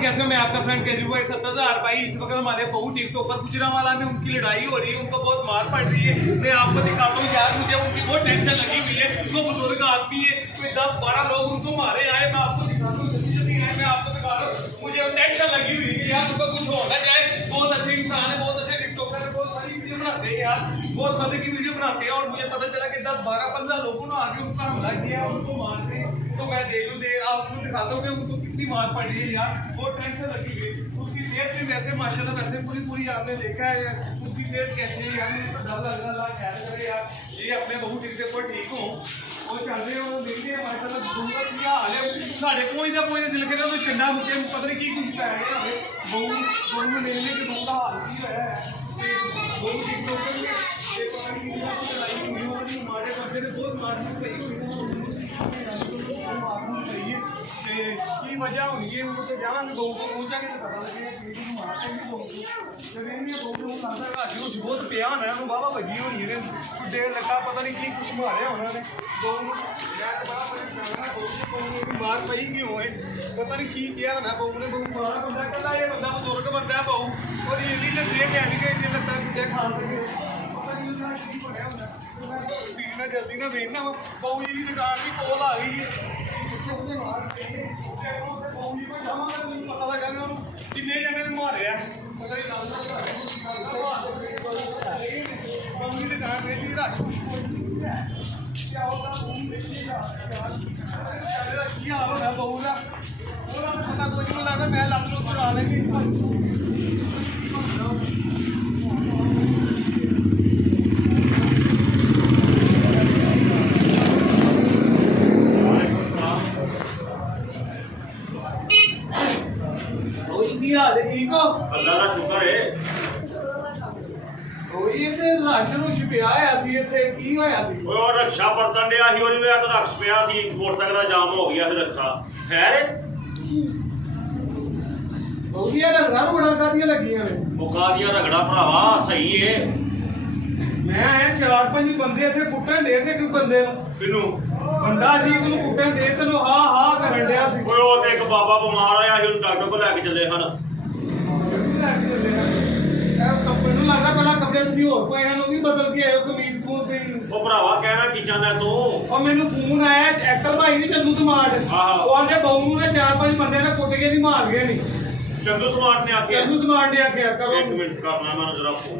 कैसे मैं आपका फ्रेंड केजरीवाल 70,000 भाई इस वक्त हमारे बहुत टिकटॉकर गुजरांवाला में उनकी लड़ाई हो रही है, उनको बहुत मार पड़ रही है। मैं आपको दिखाता हूँ यार, मुझे उनकी बहुत टेंशन लगी हुई है। वो बुजुर्ग आदमी है, कोई 10-12 लोग उनको मारे आए। मैं आपको दिखाता हूँ, जल्दी आए, मैं आपको दिखा रहा हूँ। मुझे टेंशन लगी हुई है यार, उनका कुछ हो ना जाए। बहुत अच्छे इंसान है, बहुत अच्छे टिकटॉकर है, बहुत सारी वीडियो बनाते हैं यार, बहुत मजे की वीडियो बनाते हैं। और मुझे पता चला कि 10-12-15 लोगों ने आके उन पर हमला किया, उनको मारते हैं। तो मैं आपको दिखाता हूँ कि उनको कितनी मार पड़ रही है यार, बहुत टेंशन लगी हुई है। उसकी सेहत भी वैसे माशाल्लाह वैसे पूरी आपने देखा है उसकी सेहत कैसे है यार। मुझे डर लग रहा था, ख्याल करे यार ये अपने बहू टिकटे पर ठीक हो वो चल रहे हो देखिए माशाल्लाह दूंगा क्या हाल है। साढ़े कोई दिल करे तो चंडा मुझे पता नहीं की कुछ पै गए बहू में मिलने के बहू का हाल की है। बहू टिकटॉकर मारे बंदे ने बहुत मारनी चाहिए की वजह होनी है। उनको जाएंगे बहू को पहुंचा के पता लगेगा बहुत पिया होना है बाबा बजी होनी है। डेढ़ लगा पता नहीं की कुछ मारे उन्होंने मार पई क्यों है पता नहीं की किया होना। बहू ने बहू मारा बंदा कला ये बंदा बुजुर्ग बंदा है बहू और ये कहने लगता है मुझे खा सके पीना जल्दी ना भेजना। बहू जी की दुकान भी कोल आ गई है, पता लगा किन्ने जने ने मारे बहू की दुकान भेजी रश की हाल होना बहू का पता कुछ नहीं लगता। मैं लग लो करा लेंगे ठीक हो अल्लाह का शुक्र है। राशन रुश पिया की होया सी और रक्षा बरतन दिया ही और तो रक्ष पिया सी मोटरसाइकिल का जाम हो गया फिर रक्षा खैर मुकादियां रगड़ा भरावा सही है। मैं 4-5 बंदे इथे कुੱਟਣ ਦੇ ਸੇ ਕੋਈ ਬੰਦੇ ਨੂੰ ਕਿਨੂੰ ਬੰਦਾ ਸੀ ਉਹਨੂੰ ਕੁੱਟਣ ਦੇ ਸੇ ਨੂੰ ਹਾਂ ਕਰਨ ਡਿਆ ਸੀ। ਓਏ ਉਹ ਤੇ ਇੱਕ ਬਾਬਾ ਬਿਮਾਰ ਆਇਆ ਸੀ ਉਹਨੂੰ ਡਾਕਟਰ ਕੋਲ ਲੈ ਕੇ ਚੱਲੇ ਹਨ। ਮੈਨੂੰ ਲੱਗਦਾ ਪਹਿਲਾਂ ਕੱਪੜੇ ਤੁਸੀਂ ਹੋਰ ਕੋਈ ਹਨ ਉਹ ਵੀ ਬਦਲ ਕੇ ਆਇਓ ਕਮੀਜ਼ ਤੋਂ ਤੇ ਉਹ ਭਰਾਵਾ ਕਹਿਣਾ ਕੀ ਚਾਹੁੰਦਾ ਤੂੰ। ਉਹ ਮੈਨੂੰ ਫੋਨ ਆਇਆ ਐਕਟਰ ਭਾਈ ਨੇ ਚੰਦੂ ਸਮਾਰਟ ਉਹ ਆਂਦੇ ਬਹੂ ਨੇ 4-5 ਬੰਦੇ ਨੇ ਕੁੱਟ ਕੇ ਦੀ ਮਾਰ ਗਏ ਨਹੀਂ। ਚੰਦੂ ਸਮਾਰਟ ਨੇ ਆਖਿਆ ਚੰਦੂ ਸਮਾਰਟ ਨੇ ਆਖਿਆ ਕਰੋ 1 ਮਿੰਟ ਕਰਨਾ ਮੈਨੂੰ ਜਰਾ ਫੋਨ।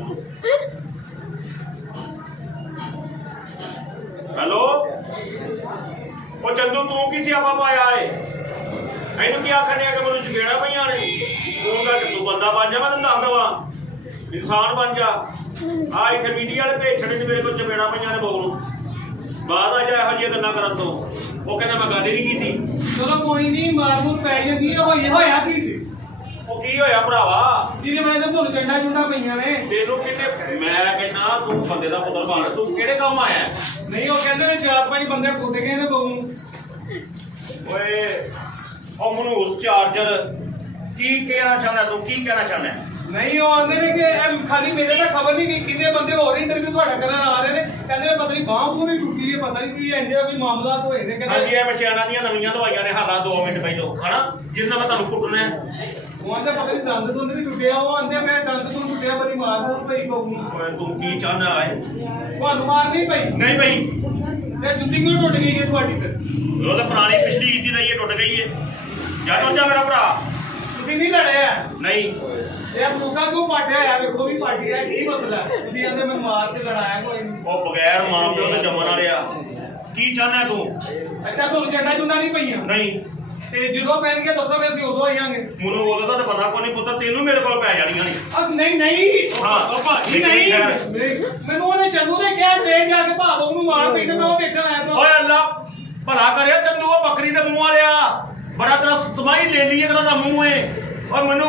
ਹੈਲੋ ਉਹ ਚੰਦੂ ਤੂੰ ਕੀ ਸਿਆਪਾ ਪਾਇਆ ਏ ਇਹਨੂੰ ਕੀ ਆਖਣ ਡਿਆ ਕਿ ਮੈਨੂੰ ਚਗੇੜਾ ਪਈਆਂ ਨੇ ਤੂੰ ਦਾ ਤੂੰ ਬੰਦਾ ਬਣ ਜਾ ਮੈਂ ਤੈਨੂੰ ਦੱਸ ਦਵਾਂ ਇਨਸਾਨ ਬਣ ਜਾ। ਆ ਇੱਥੇ ਮੀਡੀਆ ਵਾਲੇ ਭੇਜ ਛੱਡੇ ਮੇਰੇ ਕੋਲ ਚਪੇੜਾ ਪਈਆਂ ਨੇ ਬਹੂ ਨੂੰ ਬਾਅਦ ਆ ਜਾ ਇਹੋ ਜਿਹੀਆਂ ਗੱਲਾਂ ਕਰਨ ਤੋਂ। ਉਹ ਕਹਿੰਦਾ ਮੈਂ ਗੱਲ ਹੀ ਨਹੀਂ ਕੀਤੀ। ਚਲੋ ਕੋਈ ਨਹੀਂ ਮਾਰਮੂਰ ਪੈ ਜਾਂਦੀ ਹੈ ਹੋਇਆ ਕੀ ਸੀ ਉਹ ਕੀ ਹੋਇਆ ਭਰਾਵਾ ਜਿਹਦੇ ਮੈਂ ਤਾਂ ਤੁਹਾਨੂੰ ਚੰਡਾ ਚੁੰਡਾ ਪਈਆਂ ਨੇ ਤੈਨੂੰ ਕਿਤੇ ਮੈਂ ਕਹਿੰਦਾ ਤੂੰ ਬੰਦੇ ਦਾ ਪੁੱਤਰ ਬਣ ਤੂੰ ਕਿਹੜੇ ਕੰਮ ਆਇਆ। ਨਹੀਂ ਉਹ ਕਹਿੰਦੇ ਨੇ 4-5 ਬੰਦੇ ਕੁੱਟ ਗਏ ਨੇ ਬਹੂ ਨੂੰ। ਓਏ ਉਹ ਮਨੂਸ ਚਾਰਜਰ ਕੀ ਕਹਿਣਾ ਚਾਹੁੰਦਾ ਤੂੰ ਕੀ ਕਹਿਣਾ ਚਾਹੁੰਦਾ। ਨਹੀਂ ਉਹ ਆਂਦੇ ਨੇ ਕਿ ਖਾਲੀ ਮੇਰੇ ਤਾਂ ਖਬਰ ਨਹੀਂ ਕਿੰਨੇ ਬੰਦੇ ਹੋਰ ਇੰਟਰਵਿਊ ਤੁਹਾਡਾ ਕਰਨ ਆ ਰਹੇ ਨੇ ਕਹਿੰਦੇ ਨੇ ਪਤਾ ਨਹੀਂ ਬਾਂਹ ਪੂਰੀ ਟੁੱਟੀ ਹੈ ਪਤਾ ਨਹੀਂ ਕੀ ਇੰਜਾ ਕੋਈ ਮਾਮਲਾ ਹੋਏ ਨੇ ਕਹਿੰਦੇ ਹਾਂਜੀ ਇਹ ਮਸ਼ਿਆਣਾ ਦੀਆਂ ਨਵੀਆਂ ਦਵਾਈਆਂ ਨੇ ਹਾਲਾ 2 ਮਿੰਟ ਪਹਿਲੋਂ ਹਨਾ ਜਿੰਨਾ ਮੈਂ ਤੁਹਾਨੂੰ ਕੁੱਟਣਾ ਉਹ ਆਂਦੇ ਪਤਾ ਨਹੀਂ ਦੰਦ ਤੋਂ ਨਹੀਂ ਟੁੱਟਿਆ ਉਹ ਆਂਦੇ ਮੈਂ ਦੰਦ ਤੋਂ ਟੁੱਟਿਆ ਬੜੀ ਮਾਰ ਹੋ ਪਈ ਬਹੂ ਨੂੰ। ਓਏ ਤੂੰ ਕੀ ਚਾਹੁੰਦਾ ਏ ਤੁਹਾਨੂੰ ਮਾਰ ਨਹੀਂ ਪਈ ਨਹੀਂ ਪਈ ਤੇ ਜੁੱਤੀ ਕਿਉਂ ਟੁੱਟ ਗਈ ਹੈ ਤੁਹਾਡੀ ਫਿਰ ਉਹ ਤਾਂ ਪੁਰਾਣੀ ਪਿਛਲੀ ਈਦ ਦੀ ਲਈ ਟੁੱਟ ਗਈ ਏ ਜਾ ਟੁੱਟ ਜਾ ਮੇਰਾ ਭਰਾ। ਤੁਸੀਂ ਨਹੀਂ ਲੜਿਆ ਨਹੀਂ ਇਹ ਮੌਕਾ ਕਿਉਂ ਪਾਟਿਆ ਯਾਰ ਵੇਖੋ ਵੀ ਪਾਟੀ ਹੈ ਕੀ ਮਸਲਾ ਤੁਸੀਂ ਆਂਦੇ ਮੈਨੂੰ ਮਾਰ ਕੇ ਲੜਾਇਆ ਕੋਈ ਨਹੀਂ। ਉਹ ਬਗੈਰ ਮਾਂ ਪਿਓ ਦੇ ਜੰਮਣ ਵਾਲਿਆ ਕੀ ਚਾਹੁੰਦਾ ਤੂੰ। ਅੱਛਾ ਤੁਹਾਨੂੰ ਚੰਡਾ ਚੁੰਡਾ ਨਹੀਂ ਪਈਆਂ ਨਹੀਂ ਤੇ ਜਦੋਂ ਪੈਣਗੇ ਦੱਸੋਗੇ ਅਸੀਂ ਉਦੋਂ ਆਈਆਂਗੇ। ਮੈਨੂੰ ਉਦੋਂ ਤਾਂ ਪਤਾ ਕੋਈ ਨਹੀਂ ਪੁੱਤਰ ਤੈਨੂੰ ਮੇਰੇ ਕੋਲ ਪੈ ਜਾਣੀਆਂ ਨੇ। ਨਹੀਂ ਹਾਂ ਭਾਜੀ ਨਹੀਂ ਮੈਨੂੰ ਉਹਨੇ ਚੰਦੂ ਨੇ ਕਿਹਾ ਤੇ ਜਾ ਕੇ ਭਾਵ ਨੂੰ ਮਾਰ ਪਈ ਤੇ ਮੈਂ ਉਹ ਵੇਖਣ ਆਇਆ ਤਾਂ। ਓਏ ਅੱਲਾ ਭਲਾ ਕਰਿਆ ਚੰਦੂ ਉਹ ਬੱਕਰੀ ਦੇ ਮੂੰਹ ਵਾਲਿਆ ਬੜਾ ਤੇਰਾ ਸਤਮਾਈ ਲੈ ਲਈ ਅਗਰ ਦਾ ਮੂੰਹ ਏ। ਓਏ ਮੈਨੂੰ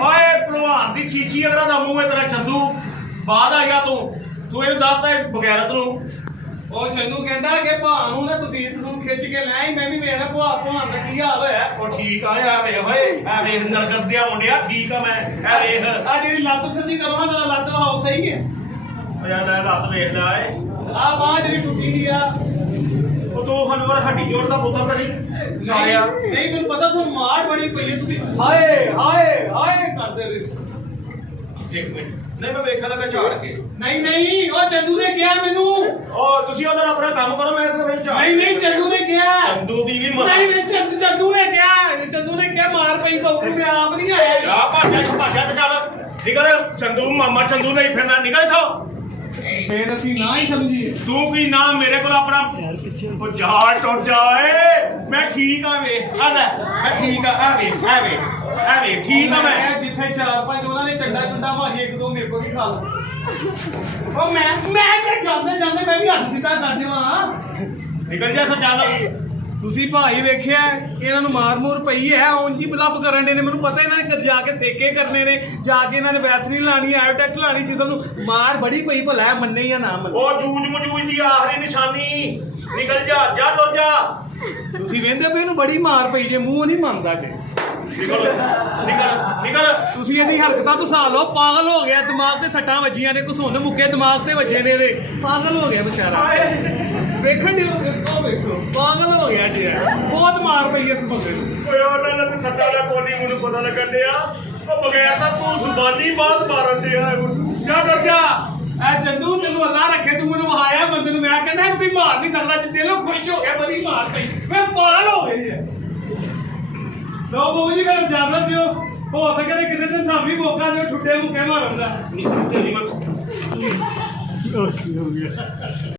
ਓਏ ਭਲਵਾਨ ਦੀ ਚੀਚੀ ਅਗਰ ਦਾ ਮੂੰਹ ਏ ਤੇਰਾ ਚੰਦੂ ਬਾਅਦ ਆ ਗਿਆ ਤੂੰ ਇਹਨੂੰ ਦੱਸਦਾ ਬਗੈਰਤ ਨੂੰ। ਉਹ ਚੰਦੂ ਕਹਿੰਦਾ ਕਿ ਭਾਂ ਨੂੰ ਨਾ ਤੁਸੀਂ ਨੂੰ ਖਿੱਚ ਕੇ ਲੈ ਆਈ ਮੈਂ ਵੀ ਮੇਰਾ ਭਾਂ ਦਾ ਕੀ ਹਾਲ ਹੋਇਆ। ਉਹ ਠੀਕ ਆ ਆ ਵੇ ਓਏ ਆ ਵੇਖ ਨਰਗਸ ਦਿਆ ਮੁੰਡਿਆ ਠੀਕ ਆ ਮੈਂ ਆ ਵੇਖ ਆ ਜਿਹੜੀ ਲੱਤ ਸੱਜੀ ਕਰਵਾ ਤੇਰਾ ਲੱਤ ਵਾਓ ਸਹੀ ਹੈ। ਓ ਯਾਰ ਲੈ ਲੱਤ ਵੇਖ ਲੈ ਆ ਬਾਂਹ ਜਿਹੜੀ ਟੁੱਟੀ ਦੀ ਆ ਉਹ ਤੂੰ ਹਨਵਰ ਹੱਡੀ ਜੋੜ ਦਾ ਪੁੱਤਰ ਤਾਂ ਨਹੀਂ। ਸਾਲਿਆ ਨਹੀਂ ਮੈਨੂੰ ਪਤਾ ਤੁਹਾਨੂੰ ਮਾਰ ਬੜੀ ਪਈ ਹੈ ਤੁਸੀਂ ਹਾਏ ਹਾਏ ਹਾਏ ਕਰਦੇ ਰਹੇ ਇੱਕ ਮਿੰਟ ਨਹੀਂ ਮੈਂ ਵੇਖਣ ਲੱਗਾ ਝਾੜ ਕੇ ਨਹੀਂ ਨਹੀਂ ਉਹ ਚੰਦੂ ਨੇ ਕਿਹਾ ਮੈਨੂੰ ਔਰ ਤੁਸੀਂ ਉਧਰ ਆਪਣਾ ਕੰਮ ਕਰੋ ਮੈਂ ਸਿਰਫ ਇਹ ਝਾੜ ਨਹੀਂ ਨਹੀਂ ਚੰਦੂ ਨੇ ਕਿਹਾ ਚੰਦੂ ਦੀ ਵੀ ਮਾਰ ਨਹੀਂ ਨਹੀਂ ਚੰਦੂ ਨੇ ਕਿਹਾ ਮਾਰ ਪਈ ਬਹੂ ਨੂੰ ਮੈਂ ਆਪ ਨਹੀਂ ਆਇਆ ਆ ਭਾਜਾ ਤੇ ਚੱਲ ਨਿਕਲ ਚੰਦੂ ਮਾਮਾ ਚੰਦੂ ਨਹੀਂ ਫਿਰਨਾ ਨਿਕਲ ਇੱਥੋਂ ਫੇਰ ਅਸੀਂ ਨਾ ਹੀ ਸਮਝੀਏ ਤੂੰ ਕੀ ਨਾ ਮੇਰੇ ਕੋਲ ਆਪਣਾ ਉਹ ਜਾਲ ਟੁੱਟ ਜਾਏ ਮੈਂ ਠੀਕ ਆ ਵੇ ਆ ਲੈ ਮੈਂ ਠੀਕ ਆ ਵੇ ਠੀਕ ਆ ਮੈਂ ਜਿੱਥੇ ਚਾਰ ਪੰਜ ਉਹਨਾਂ ਨੇ ਚੰਡਾ ਚੁੰਡਾ ਮਾਰੀ ਇੱਕ ਦੋ ਮੇਰੇ ਕੋਲ ਵੀ ਖਾ ਲਓ ਉਹ ਮੈਂ ਕਿ ਜਾਂਦੇ ਮੈਂ ਵੀ ਹੱਥ ਸਿੱਧਾ ਕਰ ਦੇਵਾਂ ਨਿਕਲ ਜਾ ਇੱਥੋਂ ਚੱਲ ਤੁਸੀਂ ਭਾਈ ਵੇਖਿਆ ਇਹਨਾਂ ਨੂੰ ਮਾਰ ਮੂਰ ਪਈ ਹੈ ਉਂਝ ਹੀ ਬਲਫ ਕਰਨ ਦੇ ਨੇ ਮੈਨੂੰ ਪਤਾ ਇਹਨਾਂ ਨੇ ਕਦ ਜਾ ਕੇ ਸੇਕੇ ਕਰਨੇ ਨੇ ਜਾ ਕੇ ਇਹਨਾਂ ਨੇ ਵੈਸਲੀਨ ਲਾਣੀ ਆਇਓਟੈਕਸ ਲਾਣੀ ਜਿਸ ਨੂੰ ਮਾਰ ਬੜੀ ਪਈ ਭਲਾ ਮੰਨੇ ਜਾਂ ਨਾ ਮੰਨੇ ਉਹ ਜੂਝ ਮਜੂਝ ਦੀ ਆਖਰੀ ਨਿਸ਼ਾਨੀ ਨਿਕਲ ਜਾ ਟੁੱਟ ਜਾ ਤੁਸੀਂ ਵੇਂਦੇ ਪਏ ਇਹਨੂੰ ਬੜੀ ਮਾਰ ਪਈ ਜੇ ਮੂੰਹ ਨਹੀਂ ਮੰਨਦਾ ਜੇ ਨਿਕਲ ਤੁਸੀਂ ਇਹਦੀ ਹਰਕਤਾਂ ਤੋਂ ਸਾਲ ਲਓ ਪਾਗਲ ਹੋ ਗਿਆ ਦਿਮਾਗ ਤੇ ਸੱਟਾਂ ਵੱਜੀਆਂ ਨੇ ਘਸੁੰਨ ਮੁੱਕੇ ਦਿਮਾਗ ਤੇ ਵੱਜੇ ਨੇ ਇਹਦੇ ਪਾਗਲ ਹੋ ਗਿਆ ਵਿਚਾਰਾ ਵੇਖਣ ਦੀ ਉਹ ਵੇਖੋ ਪਾਗਲ ਹੋ ਗਿਆ ਜੀ ਬਹੁਤ ਮਾਰ ਪਈ ਇਸ ਬੰਦੇ ਨੂੰ ਓਏ ਉਹਨਾਂ ਨੇ ਸੱਟਾ ਦਾ ਕੋਨੀ ਮੈਨੂੰ ਪਤਾ ਲੱਗਣ ਡਿਆ ਉਹ ਬਗੈਰ ਤਾਂ ਤੂੰ ਜ਼ੁਬਾਨੀ ਬਾਤ ਮਾਰਨ ਡਿਆ ਜਾ ਟੁੱਟ ਜਾ ਐ ਚੰਦੂ ਤੈਨੂੰ ਅੱਲਾ ਰੱਖੇ ਤੂੰ ਮੈਨੂੰ ਵਹਾਇਆ ਬੰਦੇ ਨੂੰ ਮੈਂ ਕਹਿੰਦਾ ਇਹਨੂੰ ਕੋਈ ਮਾਰ ਨਹੀਂ ਸਕਦਾ ਜੇ ਦਿਲੋਂ ਖੁਸ਼ ਹੋ ਗਿਆ ਬੜੀ ਮਾਰ ਪਈ ਮੈਂ ਪਾਗਲ ਹੋ ਗਈ ਹੈ ਲੋ ਬਾਬੂ ਜੀ ਮੈਨੂੰ ਇਜਾਜ਼ਤ ਦਿਓ ਹੋ ਸਕੇ ਤੇ ਕਿਸੇ ਦਿਨ ਸਾਨੂੰ ਵੀ ਮੌਕਾ ਦਿਓ ਛੁੱਟੇ ਮੁੱਕੇ ਮਾਰਨ ਦਾ ਨਹੀਂ ਤੇਰੀ ਮੈਂ